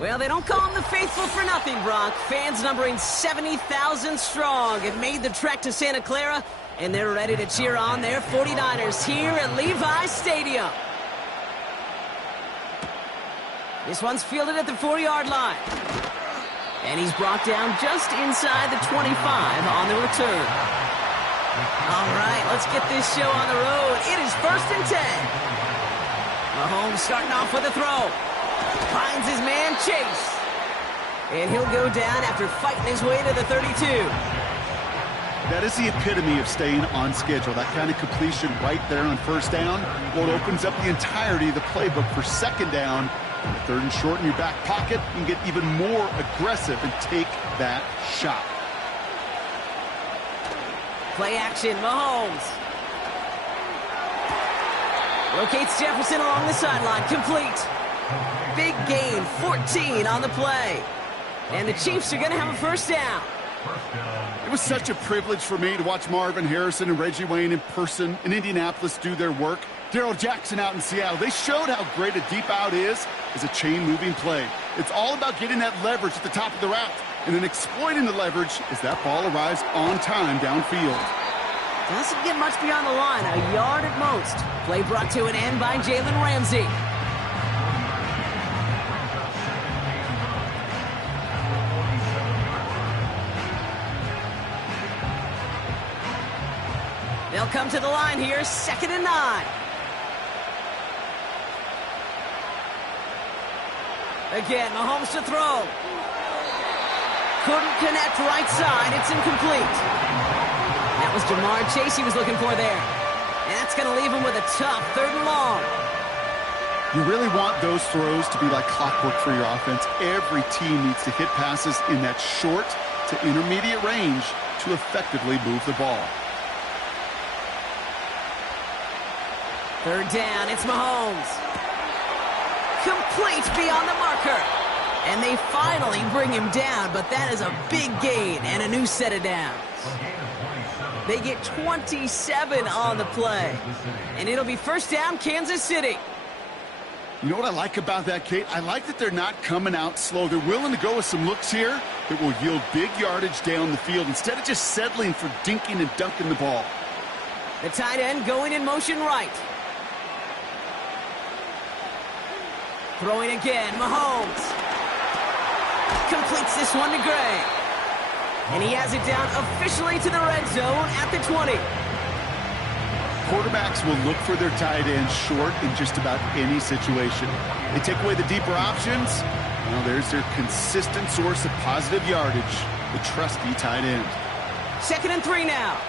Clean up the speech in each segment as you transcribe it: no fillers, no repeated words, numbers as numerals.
Well, they don't call them the faithful for nothing, Brock. Fans numbering 70,000 strong have made the trek to Santa Clara, and they're ready to cheer on their 49ers here at Levi's Stadium. This one's fielded at the 4-yard line. And he's brought down just inside the 25 on the return. All right, let's get this show on the road. It is 1st and 10. Mahomes starting off with a throw. Finds his man, Chase. And he'll go down after fighting his way to the 32. That is the epitome of staying on schedule. That kind of completion right there on 1st down. Well, it opens up the entirety of the playbook for 2nd down. 3rd and short in your back pocket. You can get even more aggressive and take that shot. Play action, Mahomes. Locates Jefferson along the sideline, complete. Big gain, 14 on the play. And the Chiefs are going to have a 1st down. It was such a privilege for me to watch Marvin Harrison and Reggie Wayne in person in Indianapolis do their work. Darrell Jackson out in Seattle. They showed how great a deep out is as a chain-moving play. It's all about getting that leverage at the top of the route and then exploiting the leverage as that ball arrives on time downfield. Doesn't get much beyond the line, a yard at most. Play brought to an end by Jalen Ramsey. They'll come to the line here, 2nd and 9. Again, Mahomes to throw. Couldn't connect right side. It's incomplete. That was Jamar Chase he was looking for there. And that's going to leave him with a tough 3rd and long. You really want those throws to be like clockwork for your offense. Every team needs to hit passes in that short to intermediate range to effectively move the ball. 3rd down, it's Mahomes. Complete beyond the marker. And they finally bring him down, but that is a big gain and a new set of downs. They get 27 on the play. And it'll be 1st down, Kansas City. You know what I like about that, Kate? I like that they're not coming out slow. They're willing to go with some looks here that will yield big yardage down the field instead of just settling for dinking and dunking the ball. The tight end going in motion right. Throwing again, Mahomes. Completes this one to Gray. And he has it down officially to the red zone at the 20. Quarterbacks will look for their tight end short in just about any situation. They take away the deeper options. Well, there's their consistent source of positive yardage, the trusty tight end. 2nd and 3 now.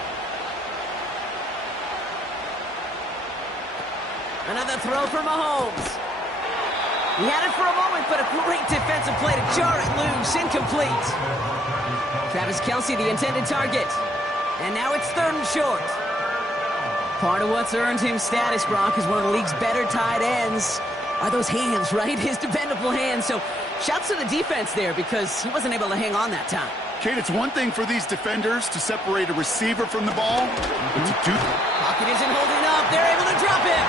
Another throw for Mahomes. He had it for a moment, but a great defensive play to jar it loose. Incomplete. Travis Kelce, the intended target. And now it's 3rd and short. Part of what's earned him status, Brock, is one of the league's better tight ends. Are those hands, right? His dependable hands. So shouts to the defense there because he wasn't able to hang on that time. Kate, it's one thing for these defenders to separate a receiver from the ball, but to do that. Pocket isn't holding up. They're able to drop him.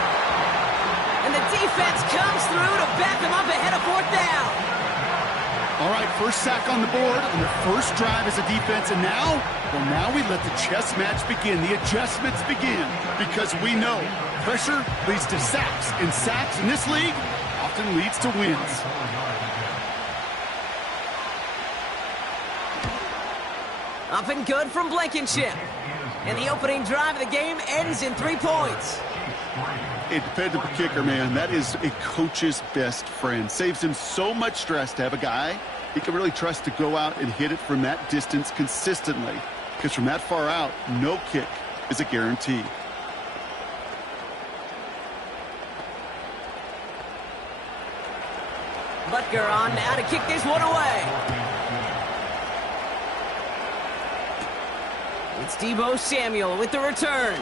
And the defense comes through to back him up ahead of 4th down. All right, 1st sack on the board on the 1st drive as a defense. And now, well, now we let the chess match begin. The adjustments begin because we know pressure leads to sacks. And sacks in this league often leads to wins. Up and good from Blankenship. And the opening drive of the game ends in 3 points. A dependable kicker, man, that is a coach's best friend. Saves him so much stress to have a guy he can really trust to go out and hit it from that distance consistently. Because from that far out, no kick is a guarantee. Butker on now to kick this one away. It's Deebo Samuel with the return.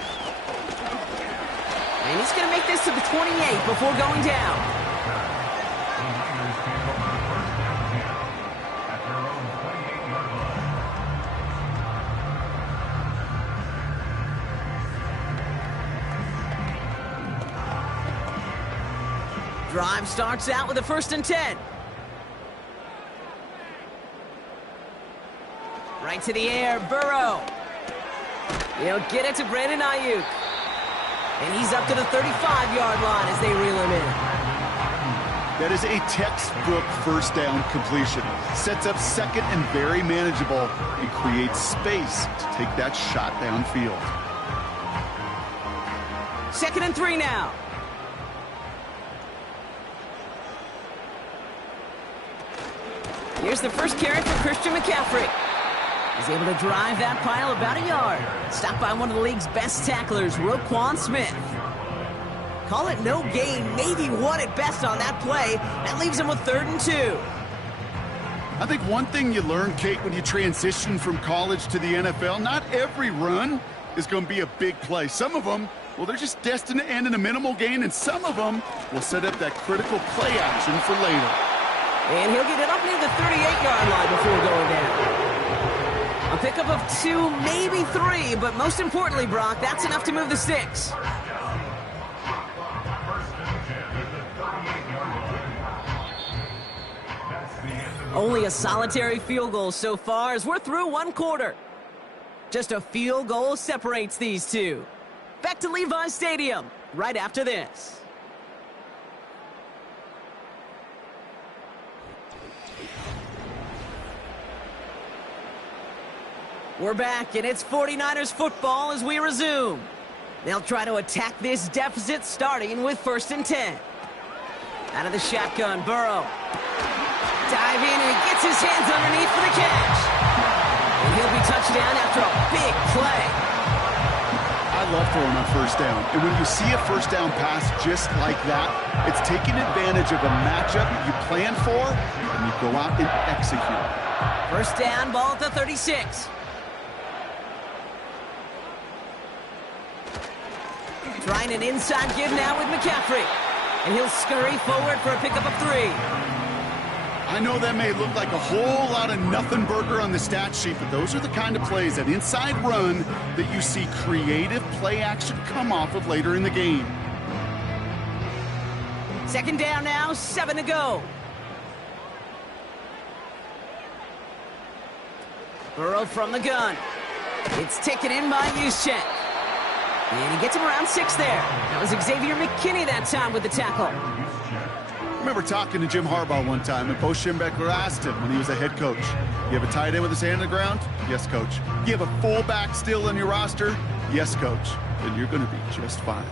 And he's going to make this to the 28 before going down. Drive starts out with a 1st and 10. Right to the air, Burrow. He'll get it to Brandon Ayuk. And he's up to the 35-yard line as they reel him in. That is a textbook 1st down completion. Sets up 2nd and very manageable and creates space to take that shot downfield. 2nd and 3 now. Here's the first carry for Christian McCaffrey. He's able to drive that pile about a yard. Stopped by one of the league's best tacklers, Roquan Smith. Call it no gain, maybe 1 at best on that play. That leaves him with 3rd and 2. I think one thing you learn, Kate, when you transition from college to the NFL, not every run is going to be a big play. Some of them, well, they're just destined to end in a minimal gain, and some of them will set up that critical play action for later. And he'll get it up near the 38-yard line before going down. A pickup of 2, maybe 3, but most importantly, Brock, that's enough to move the sticks. Only a solitary field goal so far as we're through 1 quarter. Just a field goal separates these two. Back to Levi's Stadium right after this. We're back, and it's 49ers football as we resume. They'll try to attack this deficit starting with 1st and 10. Out of the shotgun, Burrow. Dive in, and he gets his hands underneath for the catch. And he'll be touchdown after a big play. I love throwing on 1st down. And when you see a 1st down pass just like that, it's taking advantage of a matchup you plan for, and you go out and execute. 1st down, ball at the 36. Trying an inside give now with McCaffrey. And he'll scurry forward for a pickup of 3. I know that may look like a whole lot of nothing burger on the stat sheet, but those are the kind of plays, that inside run, that you see creative play action come off of later in the game. 2nd down now, 7 to go. Burrow from the gun. It's taken in by Juszczyk. And he gets him around 6 there. That was Xavier McKinney that time with the tackle. I remember talking to Jim Harbaugh one time, and Bo Schembechler asked him when he was a head coach, you have a tight end with his hand on the ground? Yes, coach. You have a fullback still in your roster? Yes, coach. Then you're going to be just fine.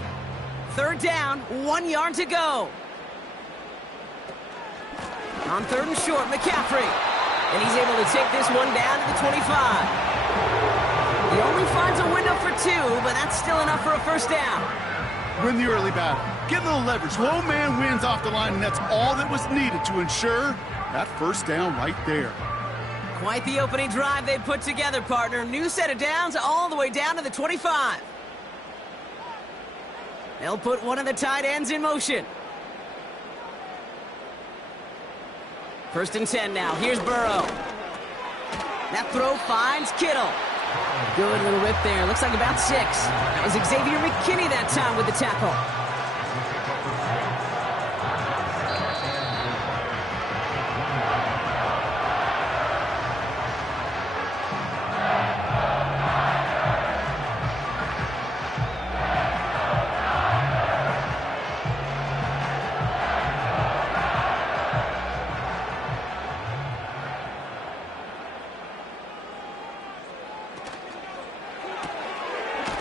3rd down, 1 yard to go. On 3rd and short, McCaffrey. And he's able to take this one down to the 25. He only finds a window for 2, but that's still enough for a 1st down. Win the early battle. Get a little leverage. Low man wins off the line, and that's all that was needed to ensure that 1st down right there. Quite the opening drive they put together, partner. New set of downs all the way down to the 25. They'll put one of the tight ends in motion. 1st and 10 now. Here's Burrow. That throw finds Kittle. Good little rip there. Looks like about 6. That was Xavier McKinney that time with the tackle.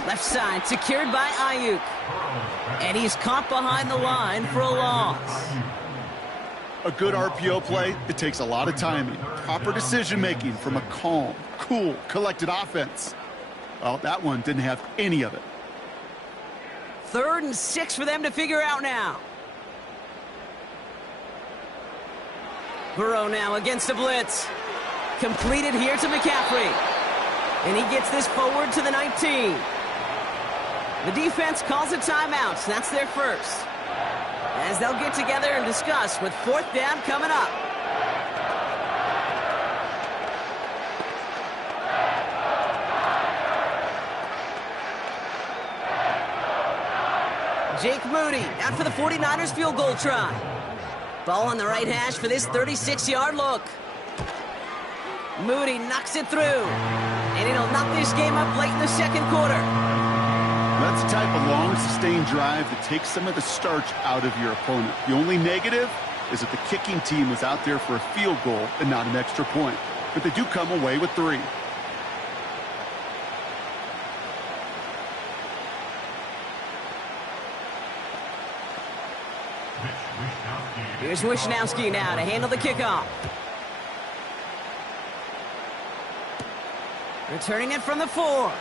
Left side, secured by Ayuk. And he's caught behind the line for a loss. A good RPO play, it takes a lot of timing, proper decision-making from a calm, cool, collected offense. Well, that one didn't have any of it. 3rd and 6 for them to figure out now. Burrow now against a blitz. Completed here to McCaffrey. And he gets this forward to the 19. The defense calls a timeout. That's their first. As they'll get together and discuss with fourth down coming up. Jake Moody out for the 49ers field goal try. Ball on the right hash for this 36-yard look. Moody knocks it through. And it'll knock this game up late in the second quarter. That's the type of long, sustained drive that takes some of the starch out of your opponent. The only negative is that the kicking team was out there for a field goal and not an extra point. But they do come away with 3. Here's Wishnowski now to handle the kickoff. Returning it from the 4.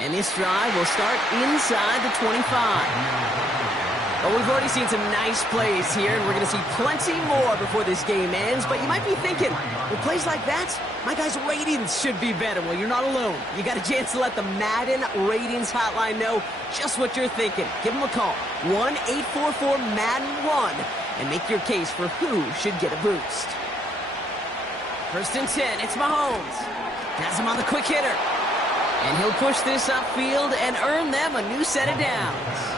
And this drive will start inside the 25. But we've already seen some nice plays here, and we're going to see plenty more before this game ends. But you might be thinking, with plays like that, my guys' ratings should be better. Well, you're not alone. You got a chance to let the Madden Ratings Hotline know just what you're thinking. Give them a call, 1-844-MADDEN-1, and make your case for who should get a boost. First and 10, it's Mahomes. Has him on the quick hitter. And he'll push this upfield and earn them a new set of downs.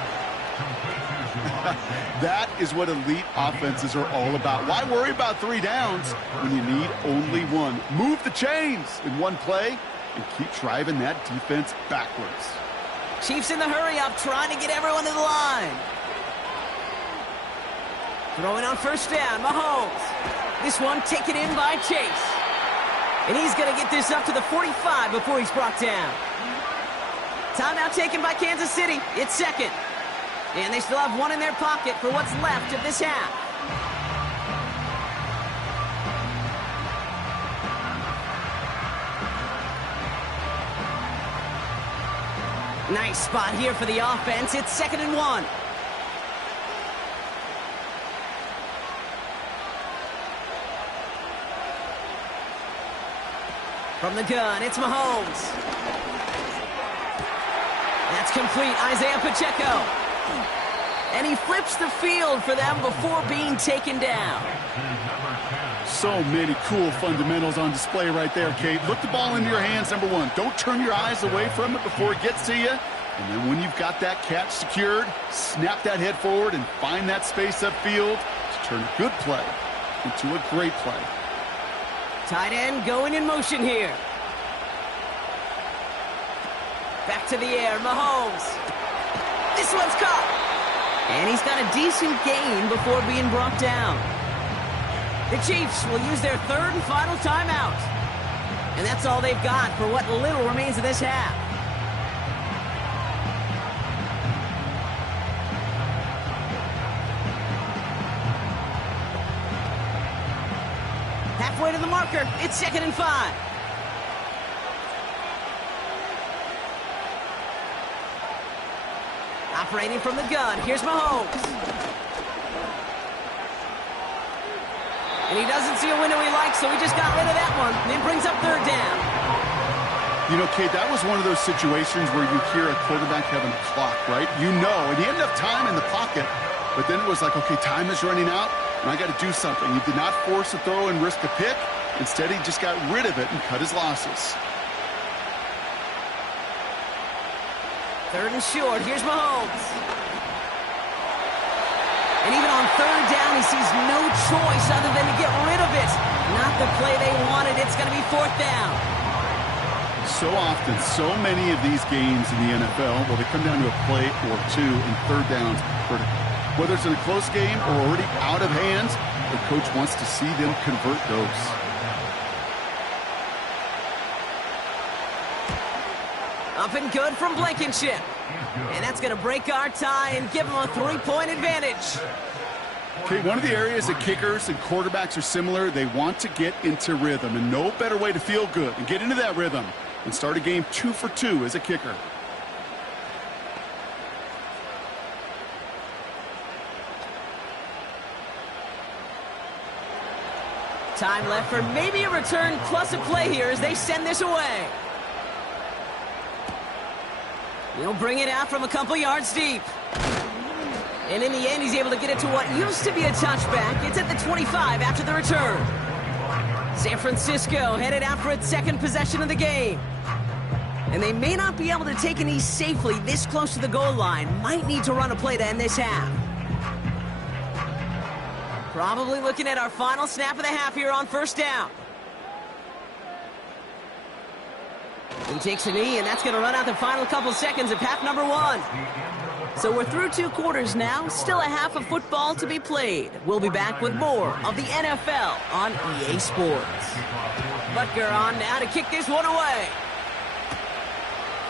That is what elite offenses are all about. Why worry about 3 downs when you need only 1? Move the chains in one play and keep driving that defense backwards. Chiefs in the hurry-up, trying to get everyone to the line. Throwing on first down, Mahomes. This one taken in by Chase. And he's going to get this up to the 45 before he's brought down. Timeout taken by Kansas City. It's second. And they still have 1 in their pocket for what's left of this half. Nice spot here for the offense. It's 2nd and 1. From the gun, it's Mahomes. That's complete. Isaiah Pacheco. And he flips the field for them before being taken down. So many cool fundamentals on display right there, Kate. Look the ball into your hands, number 1. Don't turn your eyes away from it before it gets to you. And then when you've got that catch secured, snap that head forward and find that space upfield to turn a good play into a great play. Tight end going in motion here. Back to the air, Mahomes. This one's caught. And he's got a decent gain before being brought down. The Chiefs will use their 3rd and final timeout. And that's all they've got for what little remains of this half. Halfway to the marker, it's 2nd and 5. Operating from the gun, here's Mahomes. And he doesn't see a window he likes, so he just got rid of that one. And it brings up 3rd down. You know, Kate, that was one of those situations where you hear a quarterback having a clock, right? You know, and he had enough time in the pocket, but then it was like, okay, time is running out, and I got to do something. He did not force a throw and risk a pick. Instead, he just got rid of it and cut his losses. 3rd and short, here's Mahomes. And even on 3rd down, he sees no choice other than to get rid of it. Not the play they wanted. It's going to be 4th down. So often, so many of these games in the NFL, well, they come down to a play or 2 and 3rd downs. Whether it's in a close game or already out of hands, the coach wants to see them convert those. Up and good from Blankenship. And that's going to break our tie and give them a 3-point advantage. Okay, one of the areas that kickers and quarterbacks are similar, they want to get into rhythm. And no better way to feel good and get into that rhythm than start a game 2 for 2 as a kicker. Time left for maybe a return plus a play here as they send this away. He'll bring it out from a couple yards deep. And in the end, he's able to get it to what used to be a touchback. It's at the 25 after the return. San Francisco headed out for its second possession of the game. And they may not be able to take an knee safely this close to the goal line. Might need to run a play to end this half. Probably looking at our final snap of the half here on first down. He takes a knee, and that's going to run out the final couple seconds of half number one. So we're through 2 quarters now, still a half of football to be played. We'll be back with more of the NFL on EA Sports. Butker on now to kick this one away.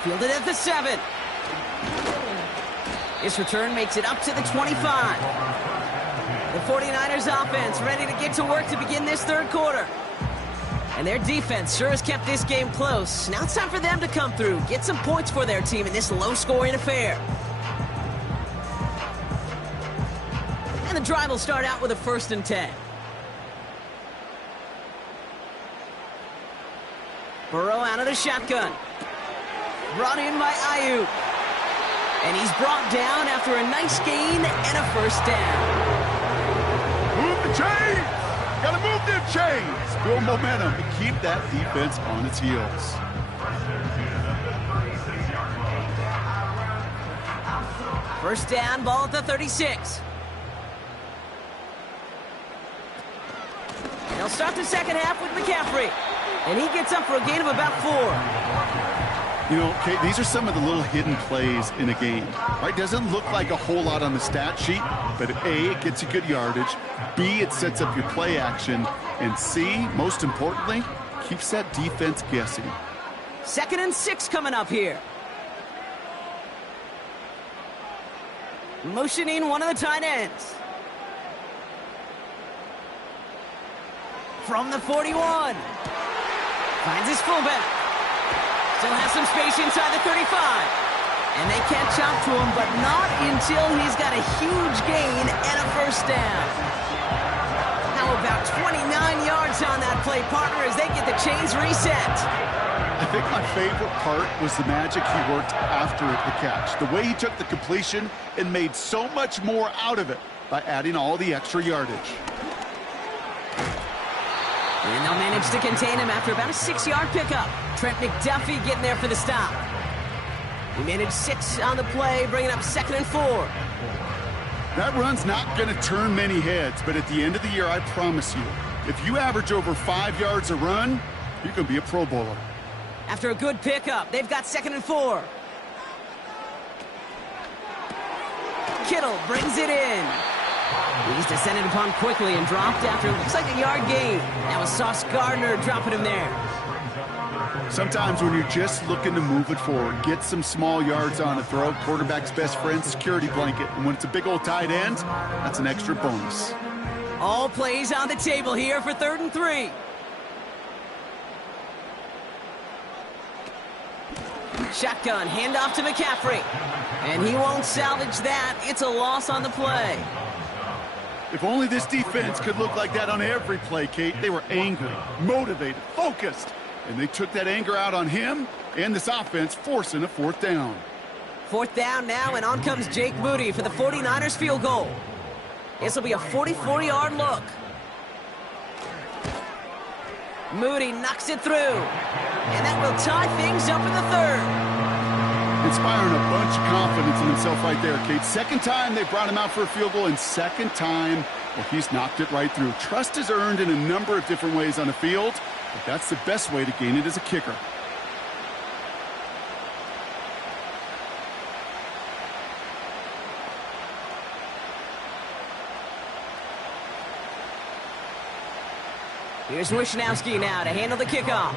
Fielded at the 7. This return makes it up to the 25. The 49ers offense ready to get to work to begin this third quarter. And their defense sure has kept this game close. Now it's time for them to come through, get some points for their team in this low-scoring affair. And the drive will start out with a 1st and 10. Burrow out of the shotgun. Brought in by Ayuk. And he's brought down after a nice gain and a 1st down. Move the chains! Gotta move them chains! Build momentum and keep that defense on its heels. First down, ball at the 36. They'll start the second half with McCaffrey. And he gets up for a gain of about 4. You know, Kate, these are some of the little hidden plays in a game. Right? Doesn't look like a whole lot on the stat sheet, but A, it gets you good yardage. B, it sets up your play action. And C, most importantly, keeps that defense guessing. 2nd and 6 coming up here. Motioning one of the tight ends. From the 41. Finds his fullback. Still has some space inside the 35. And they catch up to him, but not until he's got a huge gain and a 1st down. How about 29 yards on that play, partner, as they get the chains reset. I think my favorite part was the magic he worked after the catch. The way he took the completion and made so much more out of it by adding all the extra yardage. And they'll manage to contain him after about a 6-yard pickup. Trent McDuffie getting there for the stop. He managed 6 on the play, bringing up 2nd and 4. That run's not going to turn many heads, but at the end of the year, I promise you, if you average over 5 yards a run, you're going to be a Pro Bowler. After a good pickup, they've got 2nd and 4. Kittle brings it in. He's descended upon quickly and dropped after it looks like a yard gain. That was Sauce Gardner dropping him there. Sometimes when you're just looking to move it forward, get some small yards on a throw, quarterback's best friend, security blanket. And when it's a big old tight end, that's an extra bonus. All plays on the table here for 3rd and 3. Shotgun, handoff to McCaffrey. And he won't salvage that. It's a loss on the play. If only this defense could look like that on every play, Kate. They were angry, motivated, focused. And they took that anger out on him and this offense, forcing a 4th down. 4th down now, and on comes Jake Moody for the 49ers field goal. This will be a 44-yard look. Moody knocks it through. And that will tie things up in the 3rd. Inspiring a bunch of confidence in himself right there, Kate. 2nd time they brought him out for a field goal, and 2nd time, well, he's knocked it right through. Trust is earned in a number of different ways on the field, but that's the best way to gain it as a kicker. Here's Wishnowski now to handle the kickoff.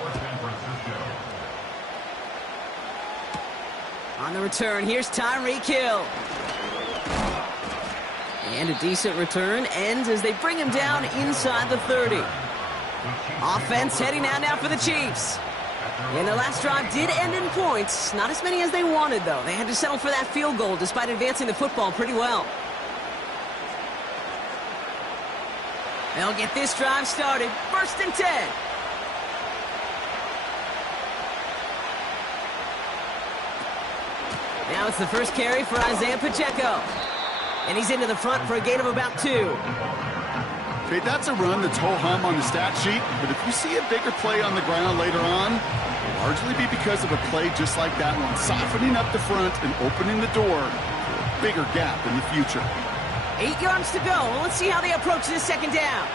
On the return, here's Tyreek Hill. And a decent return ends as they bring him down inside the 30. Offense heading out now for the Chiefs. And the last drive did end in points. Not as many as they wanted, though. They had to settle for that field goal despite advancing the football pretty well. They'll get this drive started. 1st and 10. Now it's the first carry for Isaiah Pacheco. And he's into the front for a gain of about 2. Okay, that's a run that's ho-hum on the stat sheet, but if you see a bigger play on the ground later on, it'll largely be because of a play just like that one, softening up the front and opening the door for a bigger gap in the future. 8 yards to go. Let's see how they approach this 2nd down.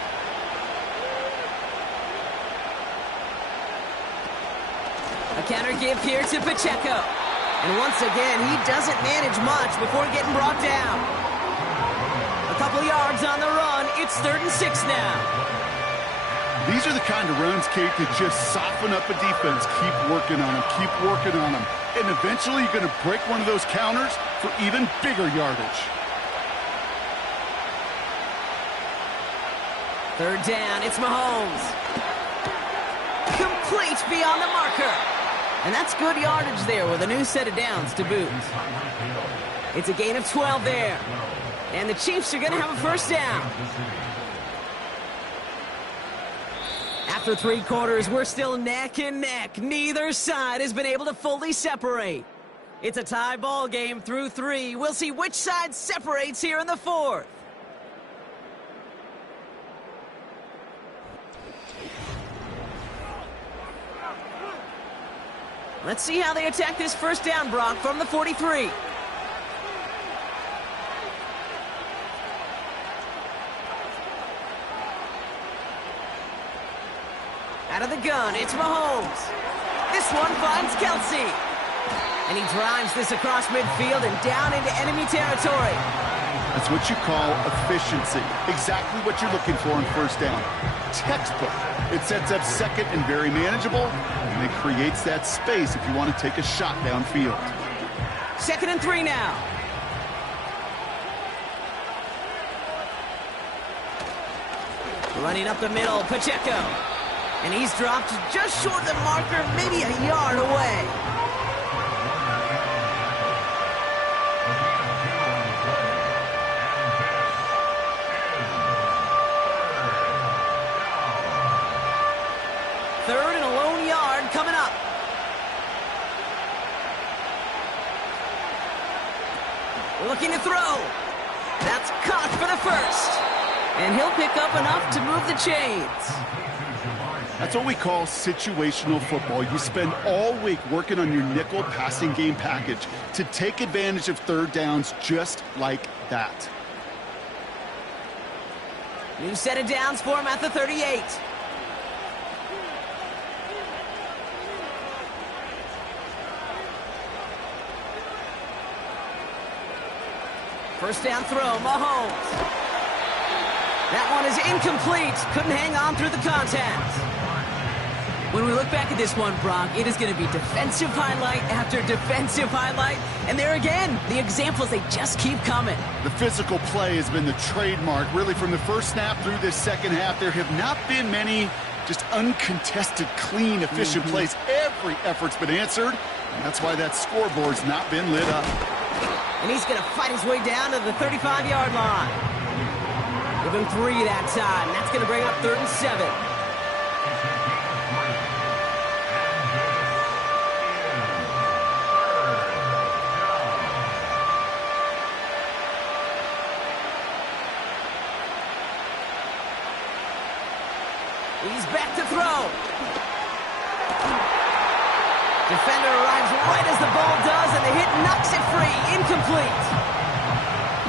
A counter give here to Pacheco. And once again, he doesn't manage much before getting brought down. A couple yards on the run. It's 3rd and 6 now. These are the kind of runs, Kate, that just soften up a defense. Keep working on them, keep working on them. And eventually you're going to break one of those counters for even bigger yardage. 3rd down, it's Mahomes. Complete beyond the marker. And that's good yardage there with a new set of downs to boot. It's a gain of 12 there. And the Chiefs are going to have a 1st down. After 3 quarters, we're still neck and neck. Neither side has been able to fully separate. It's a tie ball game through 3. We'll see which side separates here in the 4th. Let's see how they attack this 1st down, Brock, from the 43. Out of the gun, it's Mahomes. This one finds Kelsey. And he drives this across midfield and down into enemy territory. That's what you call efficiency. Exactly what you're looking for in 1st down. Textbook. It sets up 2nd and very manageable, and it creates that space if you want to take a shot downfield. 2nd and 3 now. Running up the middle, Pacheco. And he's dropped just short of the marker, maybe a yard away. Third and a lone yard coming up. Looking to throw. That's caught for the 1st. And he'll pick up enough to move the chains. That's what we call situational football. You spend all week working on your nickel passing game package to take advantage of 3rd downs just like that. New set of downs for him at the 38. First down throw, Mahomes. That one is incomplete. Couldn't hang on through the contact. When we look back at this one, Brock, it is going to be defensive highlight after defensive highlight. And there again, the examples, they just keep coming. The physical play has been the trademark. Really, from the 1st snap through this 2nd half, there have not been many just uncontested, clean, efficient plays. Every effort's been answered, and that's why that scoreboard's not been lit up. And he's going to fight his way down to the 35-yard line. Give him 3 that time. That's going to bring up 3rd and 7. He's back to throw. Defender arrives right as the ball does, and the hit knocks it free. Incomplete.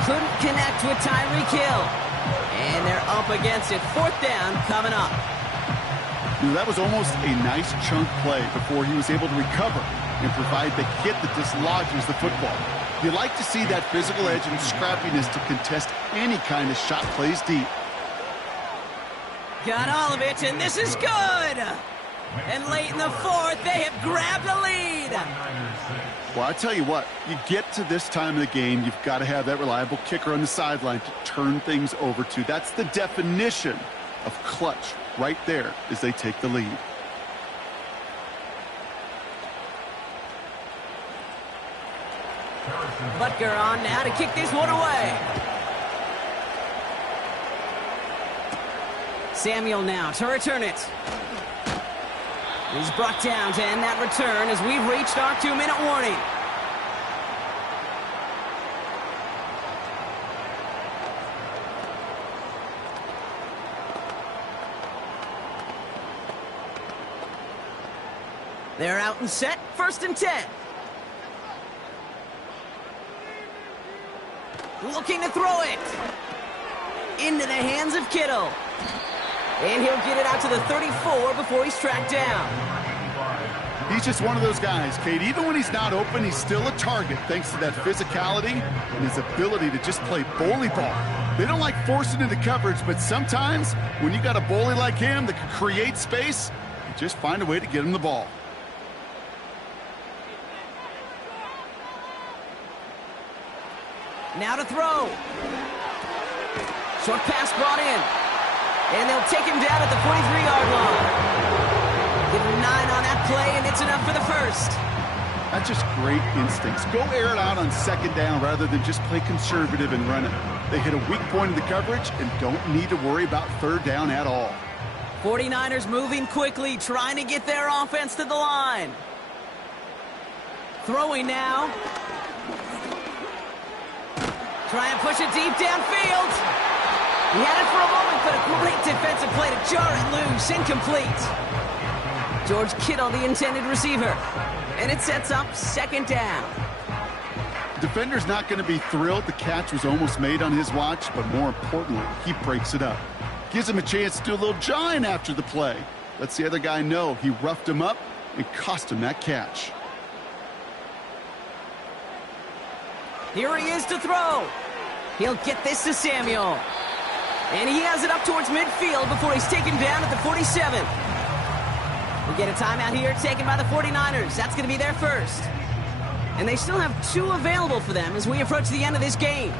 Couldn't connect with Tyreek Hill. And they're up against it. 4th down coming up. That was almost a nice chunk play before he was able to recover and provide the hit that dislodges the football. You like to see that physical edge and scrappiness to contest any kind of shot plays deep. Got all of it, and this is good. And late in the 4th, they have grabbed a lead. Well, I tell you what, you get to this time of the game, you've got to have that reliable kicker on the sideline to turn things over to. That's the definition of clutch right there as they take the lead. Butker on now to kick this one away. Samuel now to return it. He's brought down to end that return as we've reached our 2-minute warning. They're out and set, 1st and 10. Looking to throw it. Into the hands of Kittle. And he'll get it out to the 34 before he's tracked down. He's just one of those guys, Kate. Even when he's not open, he's still a target thanks to that physicality and his ability to just play bully ball. They don't like forcing into coverage, but sometimes when you got a bully like him that can create space, you just find a way to get him the ball. Now to throw. Short pass brought in. And they'll take him down at the 43-yard line. Give him 9 on that play, and it's enough for the first. That's just great instincts. Go air it out on 2nd down rather than just play conservative and run it. They hit a weak point in the coverage and don't need to worry about 3rd down at all. 49ers moving quickly, trying to get their offense to the line. Throwing now. Try and push it deep downfield. He had it for a moment, but a great defensive play to jar it loose. Incomplete. George Kittle, the intended receiver. And it sets up 2nd down. Defender's not going to be thrilled the catch was almost made on his watch, but more importantly, he breaks it up. Gives him a chance to do a little jawing after the play. Lets the other guy know he roughed him up and cost him that catch. Here he is to throw. He'll get this to Samuel. And he has it up towards midfield before he's taken down at the 47. We get a timeout here taken by the 49ers. That's going to be their first. And they still have 2 available for them as we approach the end of this game.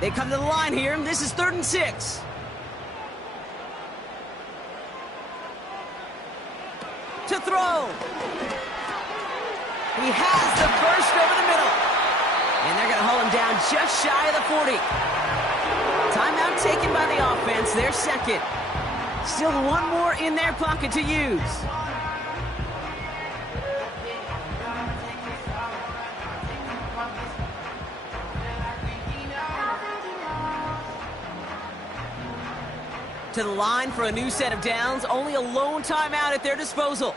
They come to the line here, and this is 3rd and 6. To throw. He has the burst over the middle. And they're going to haul him down just shy of the 40. Timeout taken by the offense, their 2nd. Still 1 more in their pocket to use. To the line for a new set of downs, only a lone timeout at their disposal.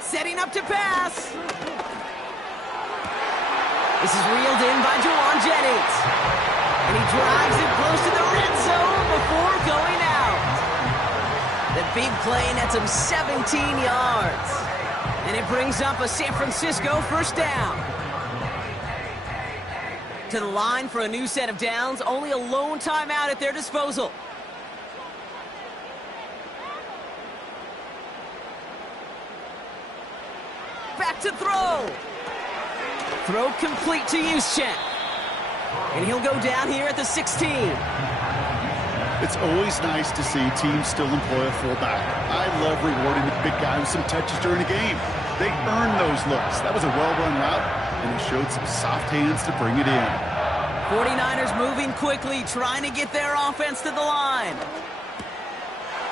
Setting up to pass. This is reeled in by Juwan Jennings. And he drives it close to the red zone before going out. The big play nets him 17 yards. And it brings up a San Francisco 1st down. To the line for a new set of downs, only a lone timeout at their disposal. Back to throw. Throw complete to Juszczyk. And he'll go down here at the 16. It's always nice to see teams still employ a fullback. I love rewarding the big guy with some touches during a game. They earn those looks. That was a well-run route, and he showed some soft hands to bring it in. 49ers moving quickly, trying to get their offense to the line.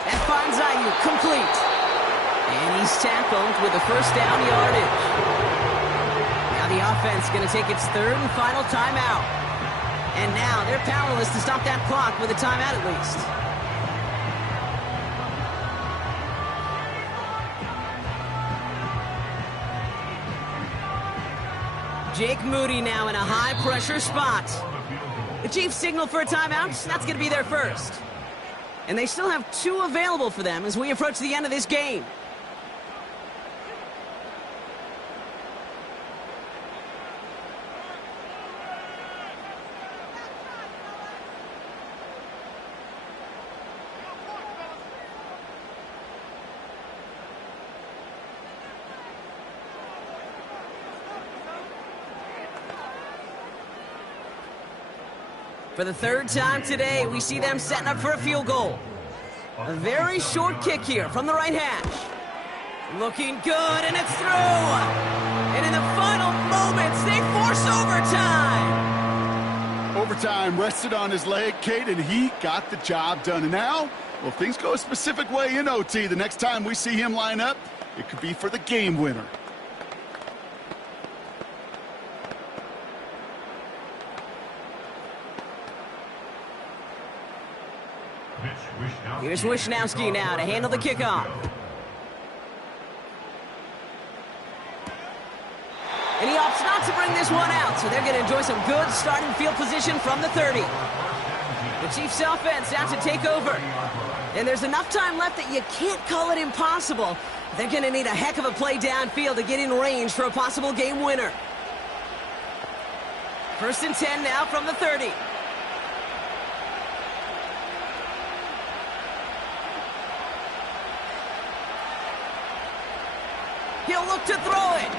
That finds Ayuk complete. And he's tackled with the 1st down yardage. Now the offense going to take its 3rd and final timeout. And now they're powerless to stop that clock with a timeout at least. Jake Moody now in a high-pressure spot. The Chiefs signal for a timeout. That's going to be their first. And they still have 2 available for them as we approach the end of this game. For the 3rd time today, we see them setting up for a field goal. A very short kick here from the right hash. Looking good, and it's through. And in the final overtime, rested on his leg, Kate, and he got the job done. And now, well, things go a specific way in OT. The next time we see him line up, it could be for the game winner. Here's Wisnowski now to handle the kickoff. And he opts not to bring this one out, so they're going to enjoy some good starting field position from the 30. The Chiefs offense out to take over. And there's enough time left that you can't call it impossible. They're going to need a heck of a play downfield to get in range for a possible game winner. 1st and 10 now from the 30. He'll look to throw it.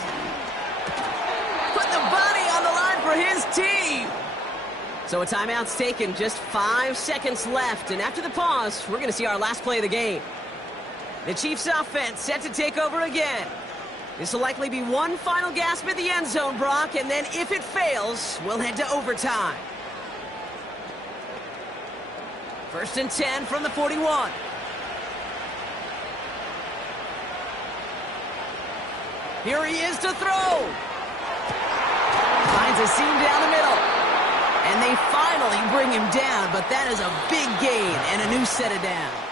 Put the body on the line for his team. So a timeout's taken, just 5 seconds left. And after the pause, we're going to see our last play of the game. The Chiefs offense set to take over again. This will likely be one final gasp at the end zone, Brock, and then if it fails, we'll head to overtime. 1st and 10 from the 41. Here he is to throw. Finds a seam down the middle. And they finally bring him down, but that is a big gain and a new set of downs.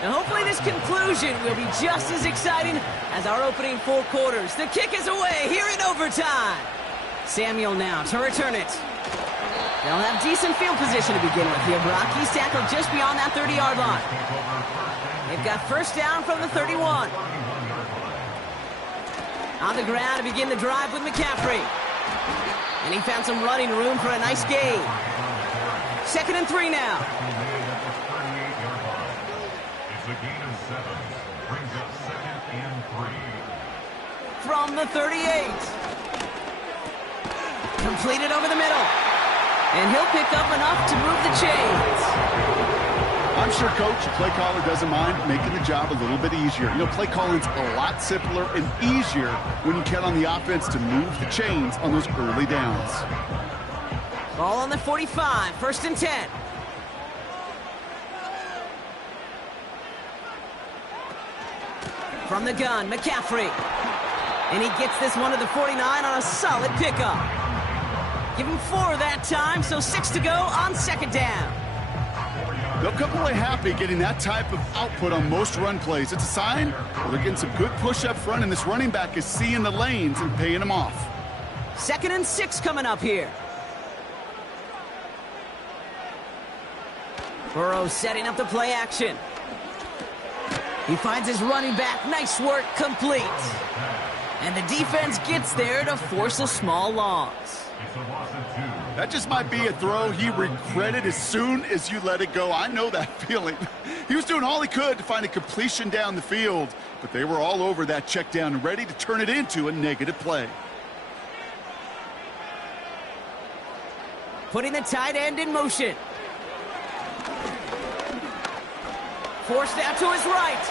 Now hopefully this conclusion will be just as exciting as our opening 4 quarters. The kick is away here in overtime. Samuel now to return it. They'll have decent field position to begin with here, Brock. He's tackled just beyond that 30-yard line. They've got 1st down from the 31. On the ground to begin the drive with McCaffrey. And he found some running room for a nice gain. 2nd and 3 now. A gain of 7 brings up 2nd and 3. From the 38. Completed over the middle. And he'll pick up enough to move the chains. I'm sure Coach, the play caller, doesn't mind making the job a little bit easier. You know, play calling's a lot simpler and easier when you count on the offense to move the chains on those early downs. Ball on the 45, 1st and 10. From the gun, McCaffrey. And he gets this one to the 49 on a solid pickup. Give him 4 that time, so 6 to go on 2nd down. They'll come away happy getting that type of output on most run plays. It's a sign well, they're getting some good push up front, and this running back is seeing the lanes and paying them off. 2nd and 6 coming up here. Burrow setting up the play action. He finds his running back. Nice work, complete. And the defense gets there to force a small loss. That just might be a throw he regretted as soon as you let it go. I know that feeling. He was doing all he could to find a completion down the field, but they were all over that check down and ready to turn it into a negative play. Putting the tight end in motion. Forced out to his right.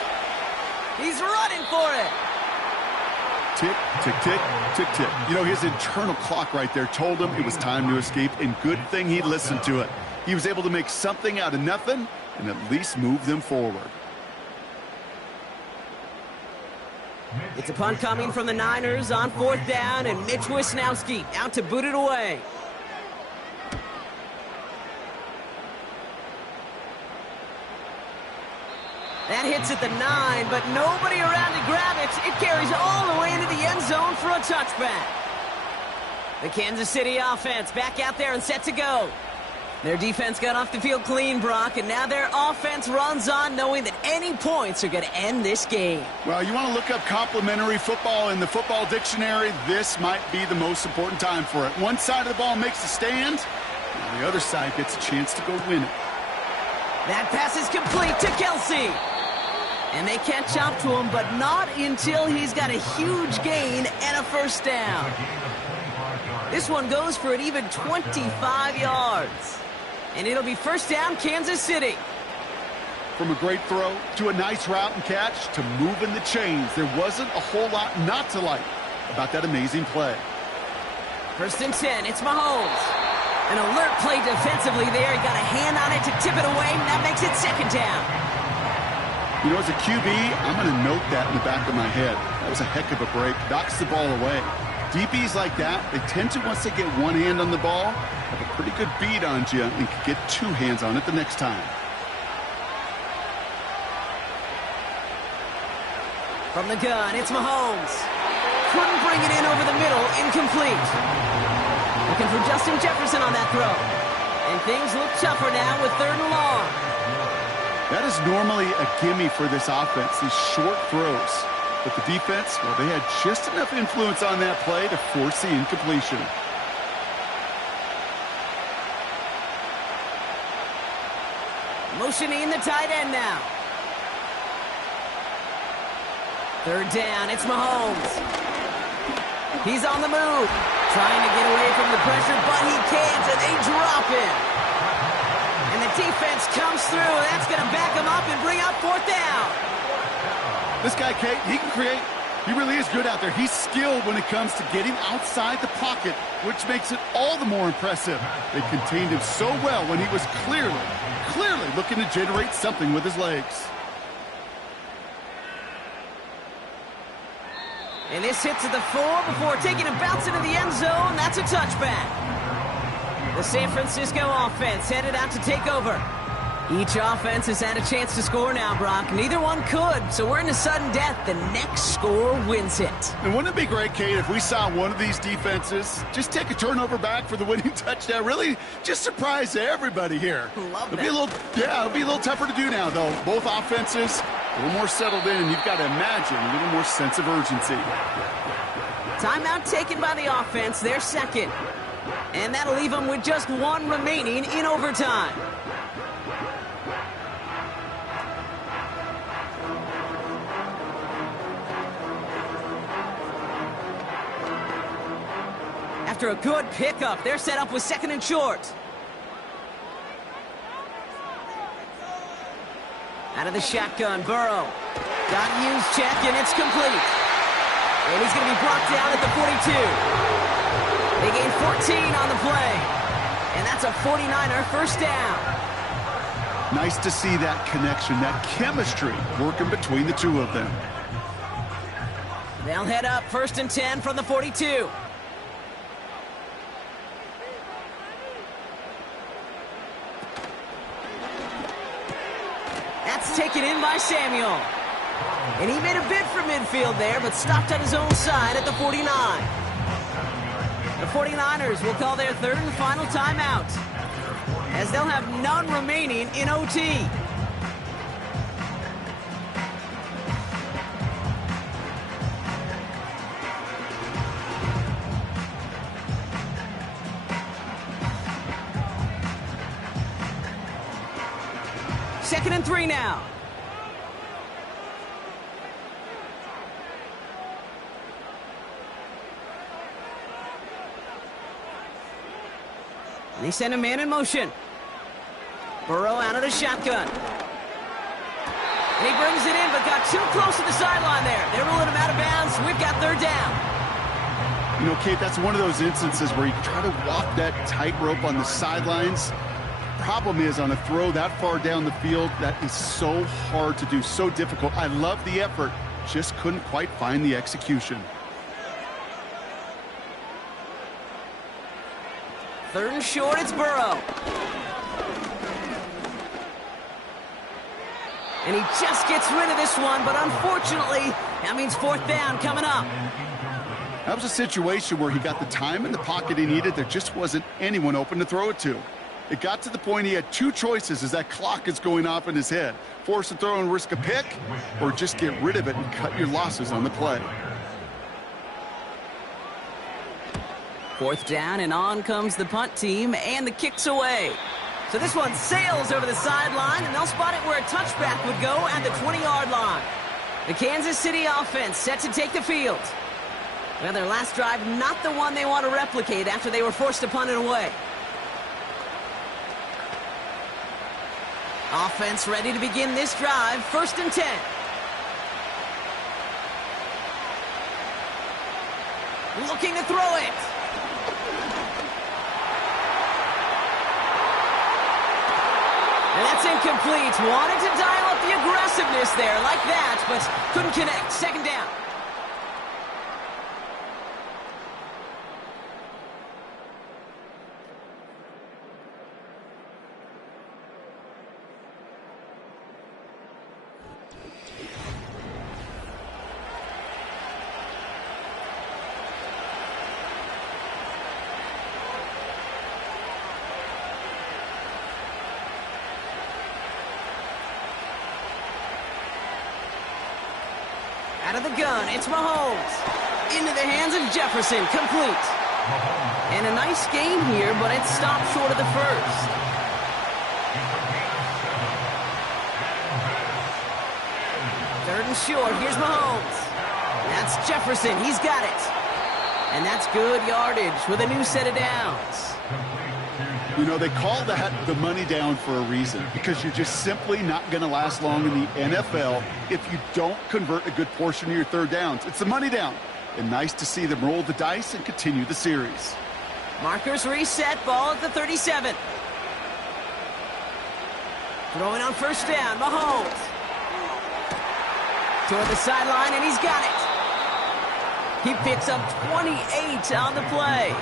He's running for it. Tick, tick, tick, tick, tick. You know, his internal clock right there told him it was time to escape, and good thing he listened to it. He was able to make something out of nothing and at least move them forward. It's a punt coming from the Niners on 4th down, and Mitch Wisnowski out to boot it away. That hits at the 9, but nobody around to grab it. It carries all the way into the end zone for a touchback. The Kansas City offense back out there and set to go. Their defense got off the field clean, Brock, and now their offense runs on knowing that any points are going to end this game. Well, you want to look up complimentary football in the football dictionary, this might be the most important time for it. One side of the ball makes a stand, and the other side gets a chance to go win it. That pass is complete to Kelsey. And they catch up to him, but not until he's got a huge gain and a first down. This one goes for an even 25 yards. And it'll be first down, Kansas City. From a great throw to a nice route and catch to moving the chains, there wasn't a whole lot not to like about that amazing play. First and 10, it's Mahomes. An alert play defensively there. He got a hand on it to tip it away, and that makes it second down. You know, as a QB, I'm going to note that in the back of my head. That was a heck of a break. Knocks the ball away. DBs like that, they tend to, once they get one hand on the ball, have a pretty good beat on you and can get two hands on it the next time. From the gun, it's Mahomes. Couldn't bring it in over the middle, incomplete. Looking for Justin Jefferson on that throw. And things look tougher now with 3rd and long. That is normally a gimme for this offense, these short throws. But the defense, well, they had just enough influence on that play to force the incompletion. Motioning the tight end now. 3rd down, it's Mahomes. He's on the move. Trying to get away from the pressure, but he can't, and they drop him. And the defense comes through. That's going to back him up and bring up 4th down. This guy, Kate, he can create. He really is good out there. He's skilled when it comes to getting outside the pocket, which makes it all the more impressive. They contained him so well when he was clearly looking to generate something with his legs. And this hits at the 4 before taking a bounce into the end zone. That's a touchback. The San Francisco offense headed out to take over. Each offense has had a chance to score now, Brock. Neither one could, so we're in a sudden death. The next score wins it. And wouldn't it be great, Kate, if we saw one of these defenses just take a turnover back for the winning touchdown? Really just surprise everybody here. Love that. It'll be a little tougher to do now, though. Both offenses a little more settled in, and you've got to imagine a little more sense of urgency. Timeout taken by the offense, their second. And that'll leave them with just one remaining in overtime. After a good pickup, they're set up with 2nd and short. Out of the shotgun, Burrow. Got used check, and it's complete. And he's going to be brought down at the 42. They gain 14 on the play. And that's a 49er first down. Nice to see that connection, that chemistry working between the two of them. They'll head up 1st and 10 from the 42. That's taken in by Samuel. And he made a bid for midfield there, but stopped on his own side at the 49. The 49ers will call their 3rd and final timeout, as they'll have none remaining in OT. Second and 3 now. And they send a man in motion. Burrow out of the shotgun. And he brings it in, but got too close to the sideline there. They're ruling him out of bounds. We've got 3rd down. You know, Kate, that's one of those instances where you try to walk that tightrope on the sidelines. Problem is, on a throw that far down the field, that is so hard to do, so difficult. I love the effort, just couldn't quite find the execution. 3rd and short, it's Burrow. And he just gets rid of this one, but unfortunately, that means 4th down coming up. That was a situation where he got the time in the pocket he needed. There just wasn't anyone open to throw it to. It got to the point he had 2 choices as that clock is going off in his head. Force a throw and risk a pick, or just get rid of it and cut your losses on the play. 4th down, and on comes the punt team, and the kick's away. So this one sails over the sideline, and they'll spot it where a touchback would go at the 20-yard line. The Kansas City offense set to take the field. Well, their last drive, not the one they want to replicate after they were forced to punt it away. Offense ready to begin this drive, 1st and 10. Looking to throw it. And that's incomplete. Wanted to dial up the aggressiveness there like that, but couldn't connect. 2nd down. Out of the gun, it's Mahomes. Into the hands of Jefferson, complete. And a nice gain here, but it stopped short of the first. Third and short, here's Mahomes. That's Jefferson, he's got it. And that's good yardage with a new set of downs. You know, they call that the money down for a reason, because you're just simply not going to last long in the NFL if you don't convert a good portion of your 3rd downs. It's the money down. And nice to see them roll the dice and continue the series. Markers reset, ball at the 37. Throwing on 1st down, Mahomes. Toward the sideline, and he's got it. He picks up 28 on the play.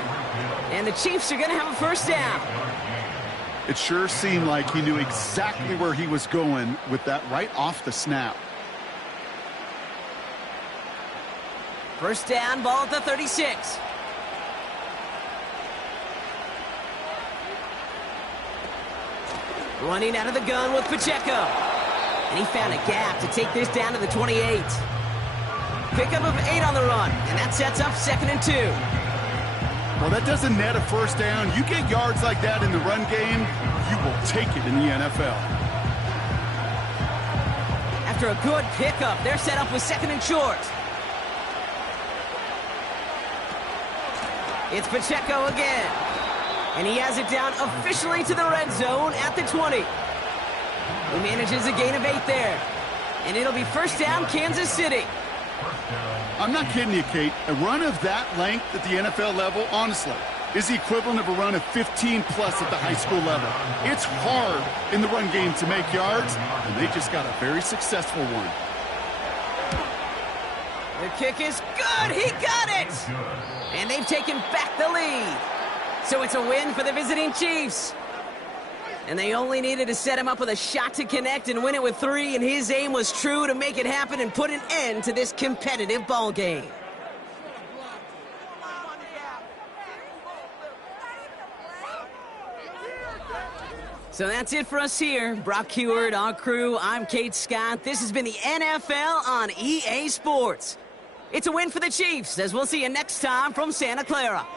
And the Chiefs are going to have a 1st down. It sure seemed like he knew exactly where he was going with that right off the snap. 1st down, ball at the 36. Running out of the gun with Pacheco. And he found a gap to take this down to the 28. Pickup of 8 on the run, and that sets up 2nd and 2. Well, that doesn't net a 1st down. You get yards like that in the run game, you will take it in the NFL. After a good pickup, they're set up with 2nd and short. It's Pacheco again. And he has it down officially to the red zone at the 20. He manages a gain of 8 there. And it'll be 1st down, Kansas City. I'm not kidding you, Kate. A run of that length at the NFL level, honestly, is the equivalent of a run of 15-plus at the high school level. It's hard in the run game to make yards, and they just got a very successful one. The kick is good. He got it. And they've taken back the lead. So it's a win for the visiting Chiefs. And they only needed to set him up with a shot to connect and win it with 3, and his aim was true to make it happen and put an end to this competitive ball game. So that's it for us here. Brock Huard, our crew, I'm Kate Scott. This has been the NFL on EA Sports. It's a win for the Chiefs, as we'll see you next time from Santa Clara.